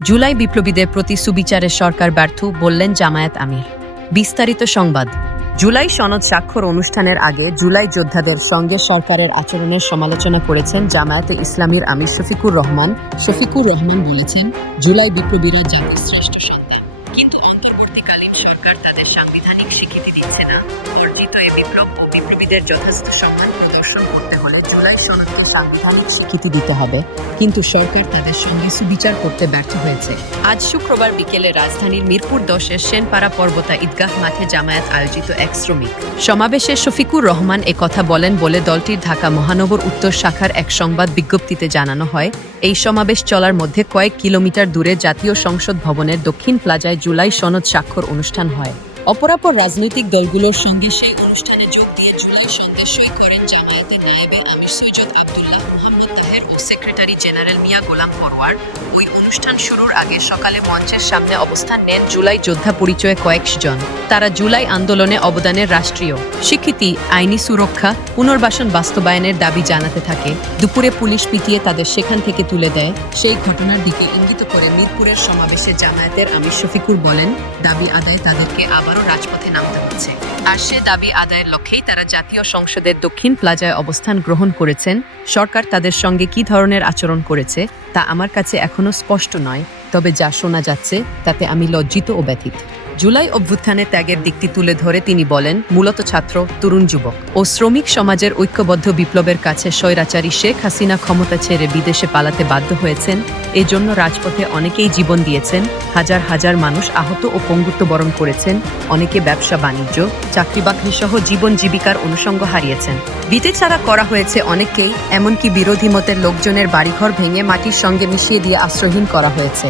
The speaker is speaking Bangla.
জুলাই বিপ্লবীদের প্রতি সুবিচারে সরকার ব্যর্থ বললেন জামায়াত আমির। বিস্তারিত সংবাদ। জুলাই সনদ স্বাক্ষর অনুষ্ঠানের আগে জুলাই যোদ্ধাদের সঙ্গে সরকারের আচরণের সমালোচনা করেছেন জামায়াতে ইসলামীর আমির শফিকুর রহমান। শফিকুর রহমান বলেছেন, জুলাই বিপ্লবীরা জাতির শ্রেষ্ঠ সন্তান কিন্তু অন্তর্বর্তীকালীন সরকার তাদের সাংবিধানিক স্বীকৃতি দিচ্ছে না। অর্জিত এ বিপ্লব ও বিপ্লবীদের যথাযথ সম্মান প্রদর্শন স্বীকৃতি দিতে হবে। কিন্তু সরকার তাদের সঙ্গে সুবিচার করতে ব্যর্থ হয়েছে। আজ শুক্রবার বিকেলে রাজধানীর মিরপুর দশের সেনপাড়া পর্বতা ঈদগাহ মাঠে জামায়াত আয়োজিত এক শ্রমিক। সমাবেশে শফিকুর রহমান কথা বলেন বলে দলটির ঢাকা মহানগর উত্তর শাখার এক সংবাদ বিজ্ঞপ্তিতে জানানো হয়। এই সমাবেশ চলার মধ্যে কয়েক কিলোমিটার দূরে জাতীয় সংসদ ভবনের দক্ষিণ প্লাজায় জুলাই সনদ স্বাক্ষর অনুষ্ঠান হয়। অপরাপর রাজনৈতিক দলগুলোর সঙ্গে সেই অনুষ্ঠানে দিয়ে সন্দেশ সই করেন জামায়াতে নায়েবে আমির সৈয়দ আবদুল্লাহ মোহাম্মদ তাহের ও সেক্রেটারি জেনারেল মিয়া গোলাম ফরওয়ার্ড ওই অনুষ্ঠান শুরুর আগে সকালে মঞ্চের সামনে অবস্থান নেন জুলাই যোদ্ধা পরিচয়ে কয়েকজন তারা জুলাই আন্দোলনে অবদানের রাষ্ট্রীয় স্বীকৃতি, আইনি সুরক্ষা, পুনর্বাসন বাস্তবায়নের দাবি জানাতে থাকে। দুপুরে পুলিশ পিটিয়ে তাদের সেখান থেকে তুলে দেয়। সেই ঘটনার দিকে ইঙ্গিত করে মিরপুরের সমাবেশে জামায়াতের আমির শফিকুর বলেন, দাবি আদায় তাদেরকে আবারও রাজপথে নামতে হচ্ছে। আর সে দাবি আদায়ের লক্ষ্যেই তারা জাতীয় সংসদের দক্ষিণ প্লাজায় অবস্থান গ্রহণ করেছেন। সরকার তাদের সঙ্গে কি ধরনের আচরণ করেছে, তা আমার কাছে এখনও স্পষ্ট নয় তবে যা শোনা যাচ্ছে তাতে আমি লজ্জিত ও ব্যথিত। জুলাই অভ্যুত্থানে ত্যাগের দিকটি তুলে ধরে তিনি বলেন, মূলত ছাত্র, তরুণ যুবক ও শ্রমিক সমাজের ঐক্যবদ্ধ বিপ্লবের কাছে স্বৈরাচারী শেখ হাসিনা ক্ষমতা ছেড়ে বিদেশে পালাতে বাধ্য হয়েছেন। এজন্য রাজপথে অনেকেই জীবন দিয়েছেন, হাজার হাজার মানুষ আহত ও পঙ্গুত্ব বরণ করেছেন, অনেকে ব্যবসা, বাণিজ্য, চাকরি বাকরি সহ জীবন জীবিকার অনুষঙ্গ হারিয়েছেন। বিটে ছাড়া করা হয়েছে অনেককেই, এমনকি বিরোধী মতের লোকজনের বাড়িঘর ভেঙে মাটির সঙ্গে মিশিয়ে দিয়ে আশ্রয়হীন করা হয়েছে।